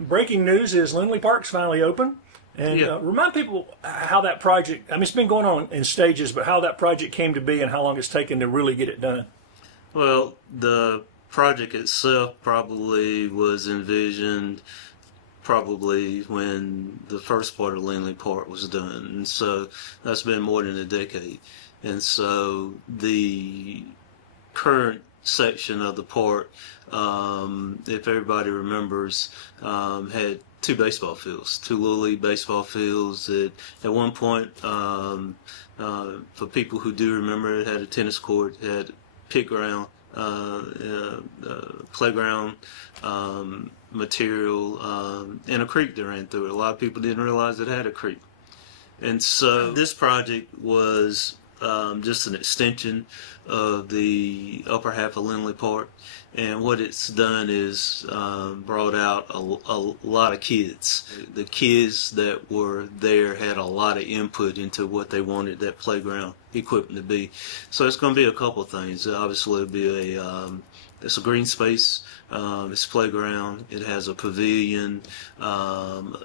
breaking news is Lindley Park's finally open. And remind people how that project, I mean, it's been going on in stages, but how that project came to be and how long it's taken to really get it done. Well, the project itself probably was envisioned probably when the first part of Lindley Park was done. And so that's been more than a decade. And so the current section of the park, if everybody remembers, had two baseball fields, two little league baseball fields. That at one point, for people who do remember, it had a tennis court, it had pit ground, playground material, and a creek that ran through it. A lot of people didn't realize it had a creek. And so this project was just an extension of the upper half of Lindley Park, and what it's done is brought out a lot of kids. The kids that were there had a lot of input into what they wanted that playground equipment to be. So it's going to be a couple of things. Obviously, it'll be it's a green space. It's a playground. It has a pavilion,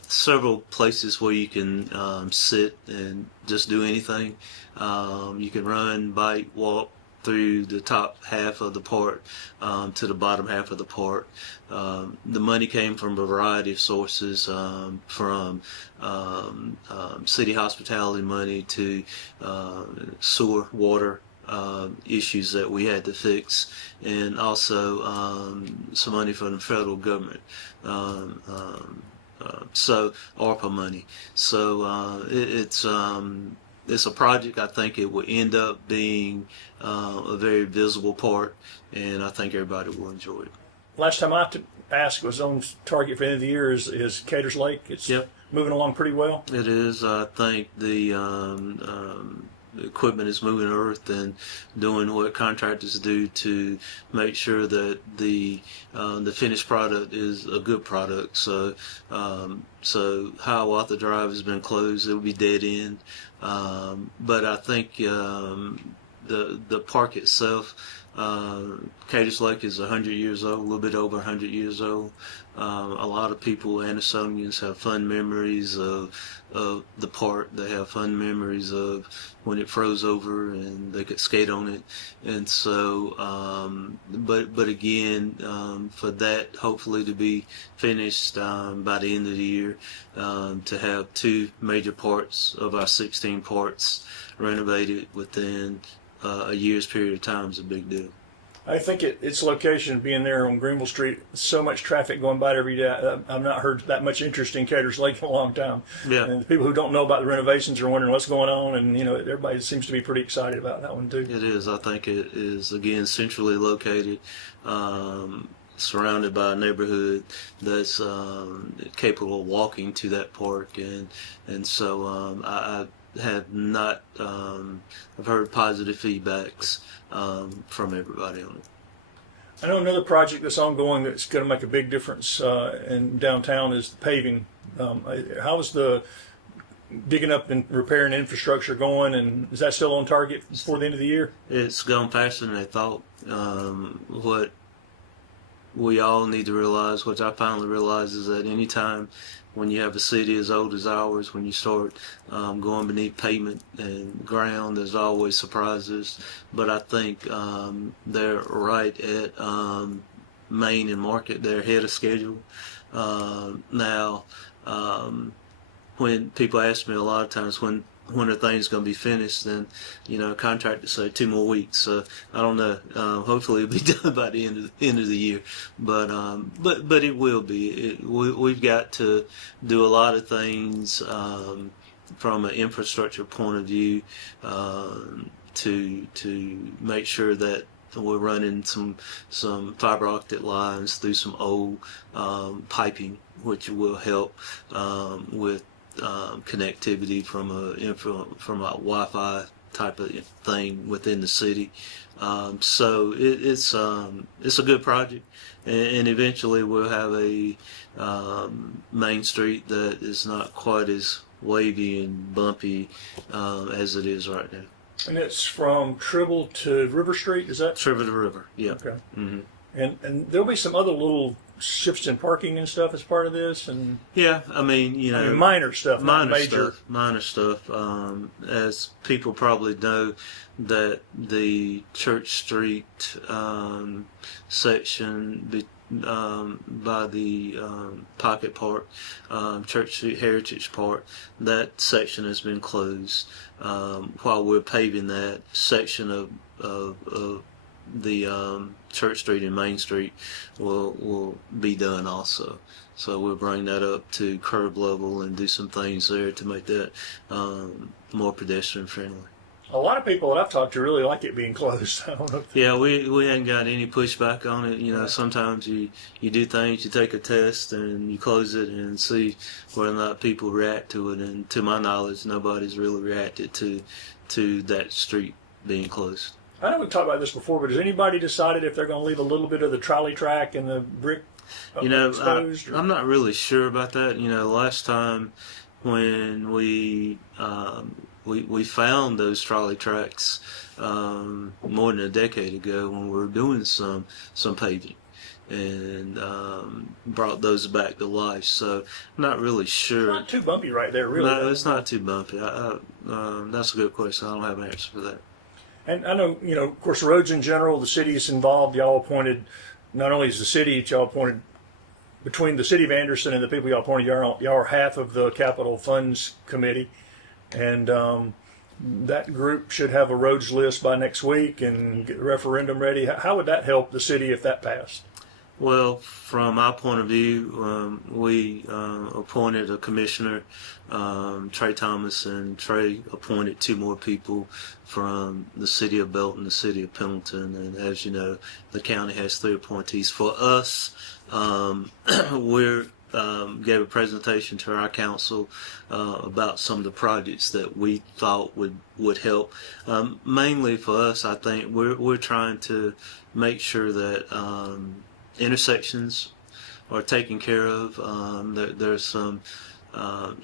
several places where you can sit and just do anything. You can run, bike, walk through the top half of the park to the bottom half of the park. The money came from a variety of sources, from city hospitality money to sewer, water issues that we had to fix, and also some money from the federal government. So ARPA money. So it's a project. I think it will end up being a very visible part, and I think everybody will enjoy it. Last time I asked was on target for the end of the year is Caters Lake. It's moving along pretty well. It is. I think the equipment is moving earth and doing what contractors do to make sure that the finished product is a good product. So Hiawatha Drive has been closed. It will be dead end. But I think the park itself, Caters Lake is 100 years old, a little bit over 100 years old. A lot of people, Andersonians, have fond memories of the park. They have fond memories of when it froze over and they could skate on it. And so, but again, for that hopefully to be finished by the end of the year, to have two major parts of our 16 parts renovated within a year's period of time is a big deal. I think its location being there on Greenville Street, so much traffic going by every day. I've not heard that much interest in Caters Lake in a long time. Yeah. And the people who don't know about the renovations are wondering what's going on, and everybody seems to be pretty excited about that one too. It is. I think it is, again, centrally located, surrounded by a neighborhood that's capable of walking to that park, and so I have not. I've heard positive feedbacks from everybody on it. I know another project that's ongoing that's going to make a big difference in downtown is the paving. How is the digging up and repairing infrastructure going, and is that still on target before the end of the year? It's gone faster than I thought. What we all need to realize, which I finally realized, is that anytime when you have a city as old as ours, when you start going beneath pavement and ground, there's always surprises. But I think they're right at Main and Market. They're ahead of schedule. Now, when people ask me a lot of times when are things going to be finished, then contractors say 2 more weeks. So I don't know. Hopefully it'll be done by the end of the year. But it will be. We've got to do a lot of things from an infrastructure point of view to make sure that we're running some fiber optic lines through some old piping, which will help with connectivity from a Wi-Fi type of thing within the city. So it's a good project, and eventually we'll have a Main Street that is not quite as wavy and bumpy as it is right now. And it's from Tribble to River Street, is that? Tribble to River, yeah. Okay. Mm-hmm. And there'll be some other little shifts in parking and stuff as part of this, and Yeah, I mean, minor stuff, not major. Minor stuff. As people probably know, that the Church Street section by the Pocket Park, Church Street Heritage Park, that section has been closed while we're paving that section of the Church Street and Main Street will be done also. So we'll bring that up to curb level and do some things there to make that more pedestrian friendly. A lot of people that I've talked to really like it being closed. I don't know. Yeah, we hadn't got any pushback on it. You know, sometimes you do things, you take a test and you close it and see whether or not people react to it. And to my knowledge, nobody's really reacted to that street being closed. I know we've talked about this before, but has anybody decided if they're going to leave a little bit of the trolley track and the brick exposed? I'm not really sure about that. Last time when we found those trolley tracks more than a decade ago when we were doing some paving and brought those back to life. So I'm not really sure. It's not too bumpy right there, really. No, it's not too bumpy. That's a good question. I don't have an answer for that. And I know, of course, roads in general, the city is involved. Y'all appointed, not only is the city, y'all appointed, between the city of Anderson and the people y'all appointed, y'all are half of the capital funds committee. And that group should have a roads list by next week and get the referendum ready. How would that help the city if that passed? Well, from our point of view, we appointed a commissioner, Trey Thomas, and Trey appointed 2 more people from the city of Belton, the city of Pendleton, and as you know, the county has 3 appointees. For us, we gave a presentation to our council about some of the projects that we thought would help. Mainly for us, I think we're trying to make sure that intersections are taken care of. There's some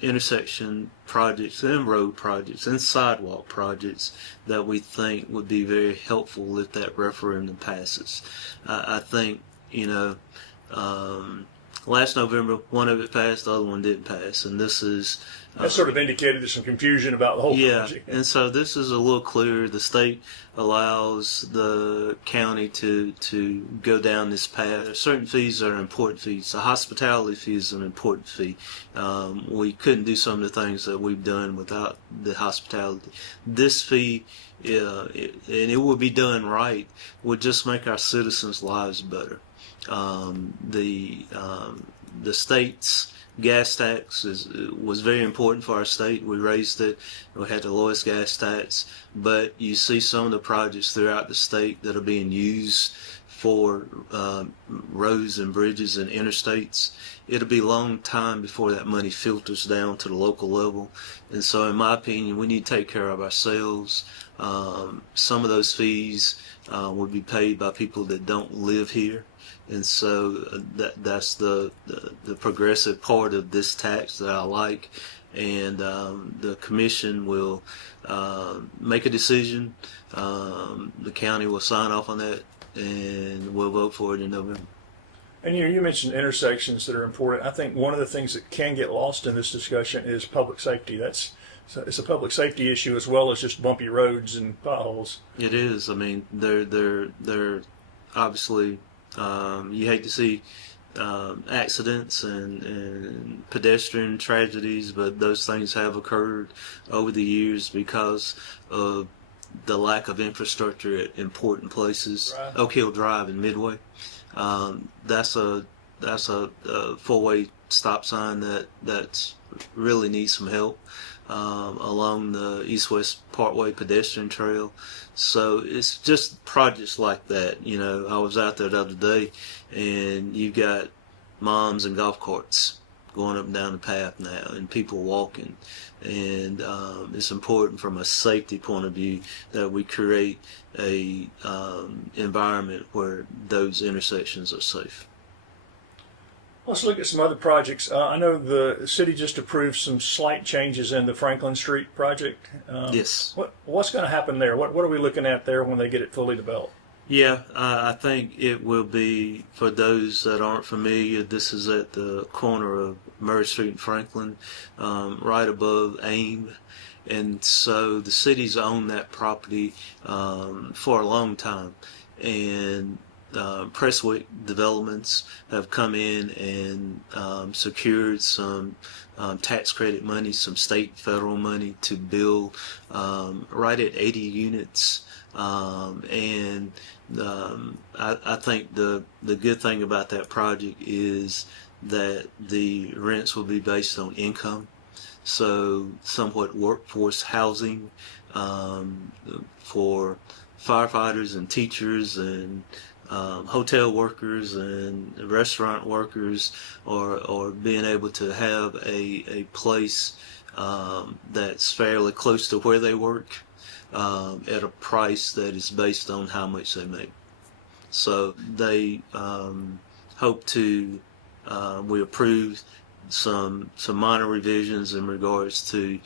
intersection projects and road projects and sidewalk projects that we think would be very helpful if that referendum passes. I think, last November, one of it passed, the other one didn't pass, and this is... That sort of indicated there's some confusion about the whole project. And so this is a little clearer. The state allows the county to go down this path. Certain fees are important fees. The hospitality fee is an important fee. We couldn't do some of the things that we've done without the hospitality. This fee, and it will be done right, would just make our citizens' lives better. The state's gas tax was very important for our state. We raised it. We had the lowest gas tax. But you see some of the projects throughout the state that are being used for roads and bridges and interstates. It'll be a long time before that money filters down to the local level. And so in my opinion, we need to take care of ourselves. Some of those fees would be paid by people that don't live here. And so that's the progressive part of this tax that I like. And the commission will make a decision. The county will sign off on that, and we'll vote for it in November. And you mentioned intersections that are important. I think one of the things that can get lost in this discussion is public safety. It's a public safety issue as well as just bumpy roads and potholes. It is. I mean, they're obviously. You hate to see accidents and pedestrian tragedies, but those things have occurred over the years because of the lack of infrastructure at important places. Right. Oak Hill Drive in Midway. That's a 4-way stop sign that really needs some help. Along the East-West Parkway pedestrian trail. So it's just projects like that. I was out there the other day, and you've got moms and golf carts going up and down the path now, and people walking. And it's important from a safety point of view that we create a environment where those intersections are safe. Let's look at some other projects. I know the city just approved some slight changes in the Franklin Street project. Yes. What's going to happen there? What are we looking at there when they get it fully developed? Yeah, I think it will be, for those that aren't familiar, this is at the corner of Murray Street and Franklin, right above AIM. And so the city's owned that property for a long time. And Presswick Developments have come in and secured some tax credit money, some state federal money to build right at 80 units. I think the good thing about that project is that the rents will be based on income, so somewhat workforce housing for firefighters and teachers and hotel workers and restaurant workers, or being able to have a place that's fairly close to where they work at a price that is based on how much they make. So they hope to, we approved some minor revisions in regards to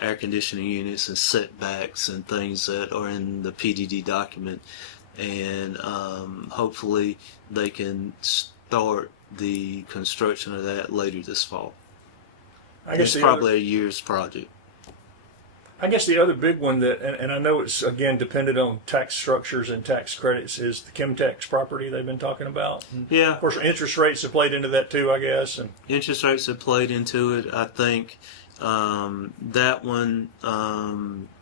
air conditioning units and setbacks and things that are in the PDD document, and hopefully they can start the construction of that later this fall. I guess It's probably a year's project. I guess the other big one that, and I know it's again dependent on tax structures and tax credits, is the Chemtex property they've been talking about. And Yeah. of course, interest rates have played into that too, I guess. And Interest rates have played into it. I think that one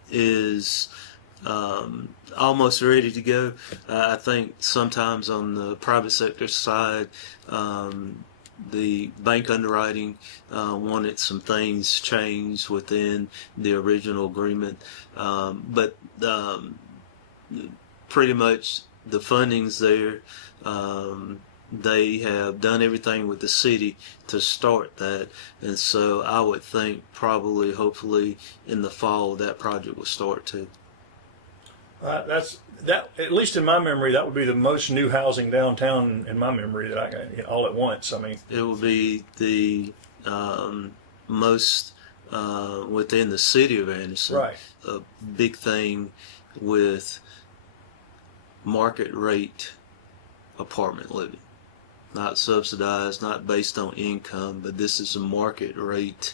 is almost ready to go. I think sometimes on the private sector side, the bank underwriting wanted some things changed within the original agreement, but pretty much the funding's there. They have done everything with the city to start that, and so I would think probably, hopefully, in the fall that project will start too. that's that. At least in my memory, that would be the most new housing downtown in my memory that I got all at once. I mean, It will be the most within the city of Anderson. right. A big thing with market rate apartment living. Not subsidized, not based on income, but this is a market rate,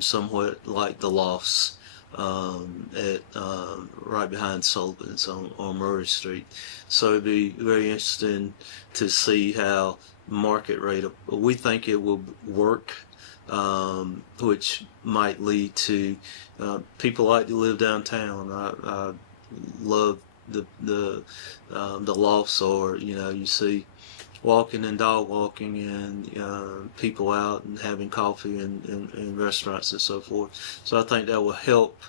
somewhat like the lofts at right behind Sullivan's on Murray Street. So it'd be very interesting to see how market rate. We think it will work, which might lead to people like to live downtown. I love the lofts, or you see walking and dog walking and people out and having coffee in restaurants and so forth. So I think that will help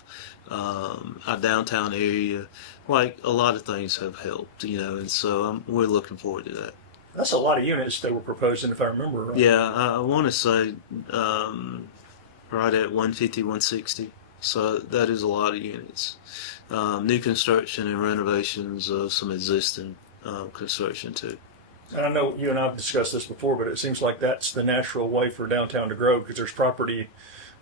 our downtown area, like a lot of things have helped, and so we're looking forward to that. That's a lot of units they were proposing, if I remember right. Yeah, I want to say right at 150, 160. So that is a lot of units. New construction and renovations of some existing construction too. And I know you and I have discussed this before, but it seems like that's the natural way for downtown to grow because there's property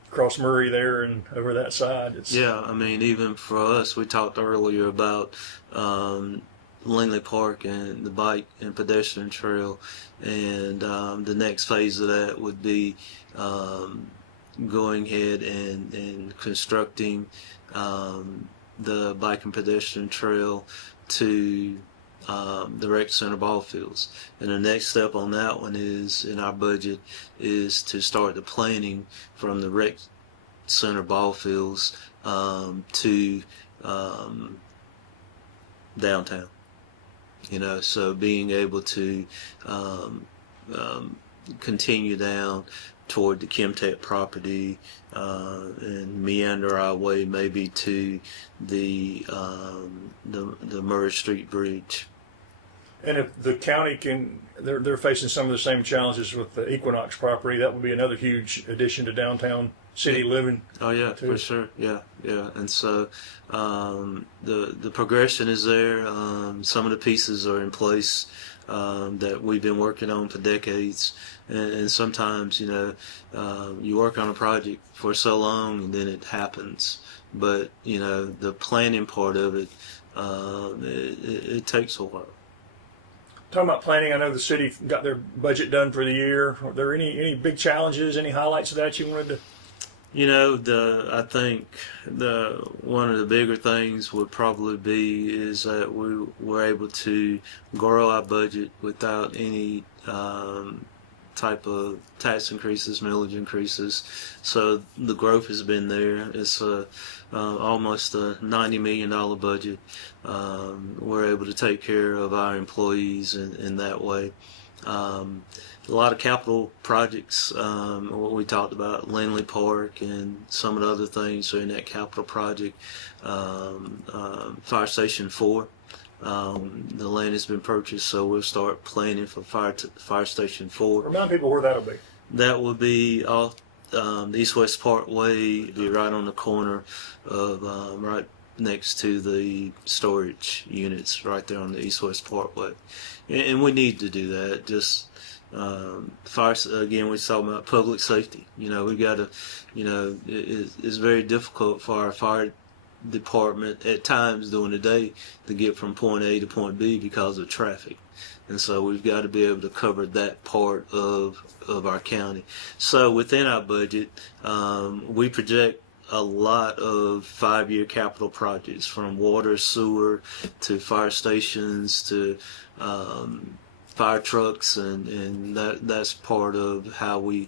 across Murray there and over that side. Yeah, I mean, even for us, we talked earlier about Langley Park and the bike and pedestrian trail, and the next phase of that would be going ahead and constructing the bike and pedestrian trail to the rec center ball fields. And the next step on that one is, in our budget, is to start the planning from the rec center ball fields to downtown. So being able to continue down toward the Chemtech property and meander our way maybe to the Murray Street Bridge. And if the county they're facing some of the same challenges with the Equinox property, that would be another huge addition to downtown city living. Oh yeah, too. for sure. Yeah. And so the progression is there. Some of the pieces are in place that we've been working on for decades. And sometimes, you work on a project for so long and then it happens. But, the planning part of it it takes a while. Talking about planning, I know the city got their budget done for the year. Are there any big challenges, any highlights of that you wanted to? You know, I think the one of the bigger things would probably be is that we were able to grow our budget without any type of tax increases, millage increases. So the growth has been there. It's almost a $90 million budget. We're able to take care of our employees in that way. A lot of capital projects, what we talked about, Lindley Park and some of the other things are in that capital project. Fire Station 4, the land has been purchased, so we'll start planning for Fire Station 4. Remind people where that'll be. That will be off the East-West Parkway, be right on the corner of, right next to the storage units, right there on the East-West Parkway. And we need to do that. Just fire again. We're talking about public safety. You know, we got to. You know, it's very difficult for our fire department at times during the day to get from point A to point B because of traffic, and so we've got to be able to cover that part of our county. So within our budget, we project a lot of 5-year capital projects, from water, sewer, to fire stations, to fire trucks, and that's part of how we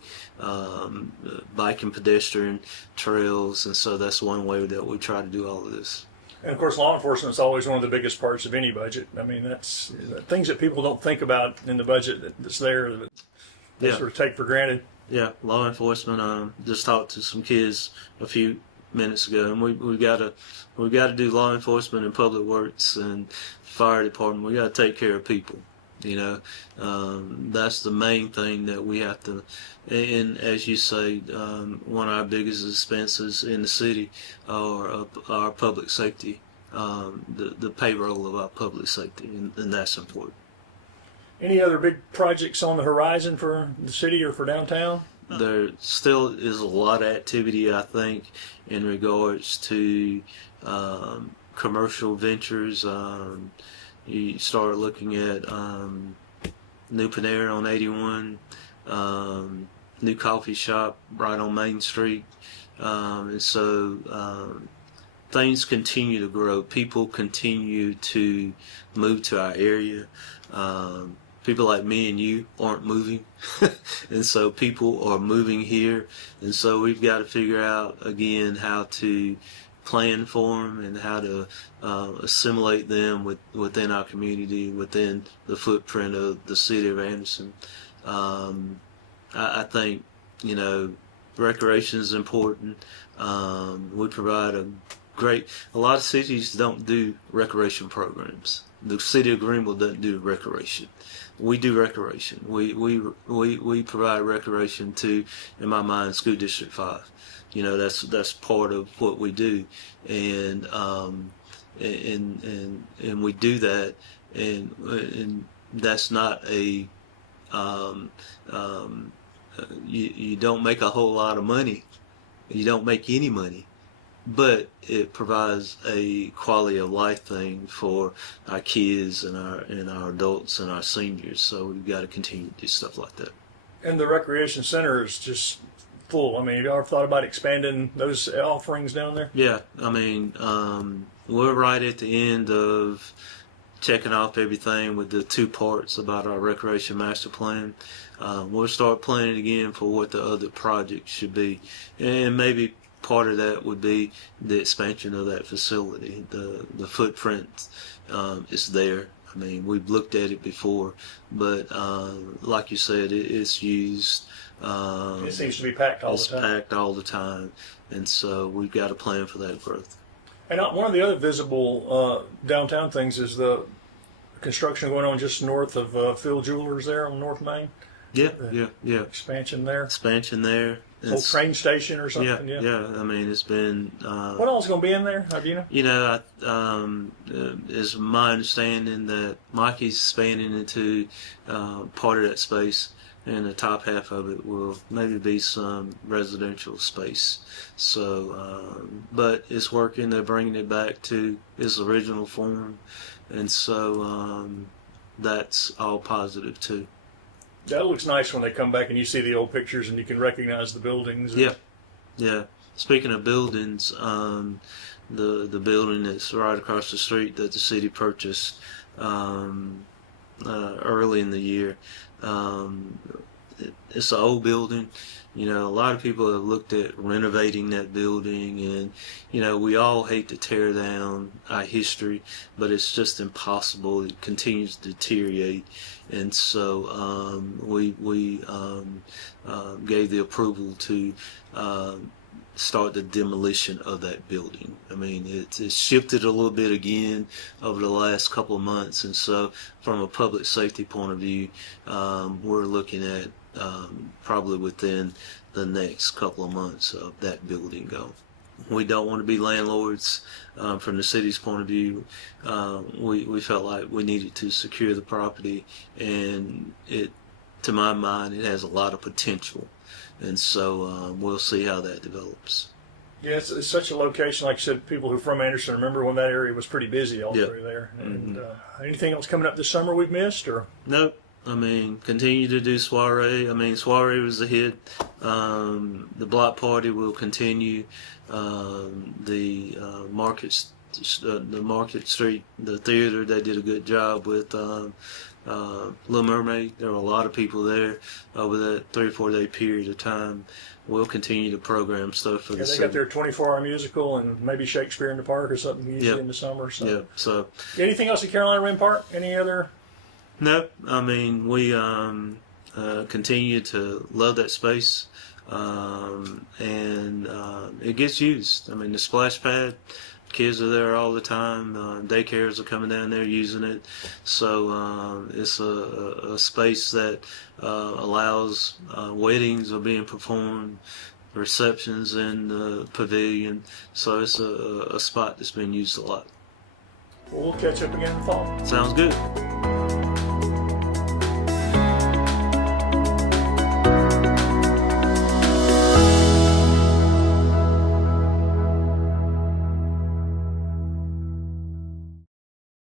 bike and pedestrian trails, and so that's one way that we try to do all of this. And of course, law enforcement is always one of the biggest parts of any budget. I mean, that's things that people don't think about in the budget that's there that they sort of take for granted. Yeah, law enforcement. Just talked to some kids a few minutes ago, and we got to do law enforcement and public works and fire department. We got to take care of people. You know, that's the main thing that we have to. And as you say, one of our biggest expenses in the city are our public safety, the payroll of our public safety, and that's important. Any other big projects on the horizon for the city or for downtown? There still is a lot of activity, I think, in regards to commercial ventures. You start looking at new Panera on 81, new coffee shop right on Main Street, and so things continue to grow. People continue to move to our area. People like me and you aren't moving, and so people are moving here, and so we've got to figure out again how to plan for them and how to assimilate them within our community, within the footprint of the city of Anderson. I think, you know, recreation is important. We provide a lot of cities don't do recreation programs. The city of Greenville doesn't do recreation. We do recreation. We provide recreation to, in my mind, School District 5. You know, that's part of what we do, and we do that, and that's not a you don't make a whole lot of money. You don't make any money, but it provides a quality of life thing for our kids and our adults and our seniors. So we've got to continue to do stuff like that. And the recreation center is just full. I mean, have you ever thought about expanding those offerings down there? Yeah, I mean, we're right at the end of checking off everything with the 2 parts about our recreation master plan. We'll start planning again for what the other projects should be, and maybe part of that would be the expansion of that facility. The footprint is there. I mean, we've looked at it before, but like you said, it's used. It seems to be packed all the time. It's packed all the time, and so we've got a plan for that growth. And one of the other visible downtown things is the construction going on just north of Phil Jewelers there on North Main. Yeah. Expansion there. Old train station or something. Yeah. I mean, it's been. What else is going to be in there? How do you know? You know, it's my understanding that Mikey's expanding into part of that space. and the top half of it will maybe be some residential space. So, but it's working. They're bringing it back to its original form, and so that's all positive too. That looks nice when they come back and you see the old pictures and you can recognize the buildings. Yeah, yeah. Speaking of buildings, the building that's right across the street that the city purchased early in the year. It's an old building. You know, a lot of people have looked at renovating that building, and we all hate to tear down our history, but it's just impossible. It continues to deteriorate, and so we gave the approval to start the demolition of that building. I mean, it's shifted a little bit again over the last couple of months, and so from a public safety point of view, we're looking at probably within the next couple of months of that building going. We don't want to be landlords. From the city's point of view, we felt like we needed to secure the property, and to my mind, it has a lot of potential. And so we'll see how that develops. Yeah, it's such a location. Like I said, people who are from Anderson remember when that area was pretty busy all through there. And anything else coming up this summer we've missed? Or nope. I mean, continue to do soiree. I mean, soiree was a hit. The block party will continue. The Market Street, the theater, they did a good job with Little Mermaid. There were a lot of people there over that 3 or 4 day period of time. We'll continue to program stuff for the they city. got their 24-hour musical and maybe Shakespeare in the Park or something usually in the summer. So. Yeah. So anything else at Carolina Rim Park? Any other? No, I mean, we continue to love that space, and it gets used. I mean, the splash pad, kids are there all the time. Daycares are coming down there using it. So it's a space that allows weddings are being performed, receptions in the pavilion. So it's a spot that's been used a lot. We'll catch up again in the fall. Sounds good.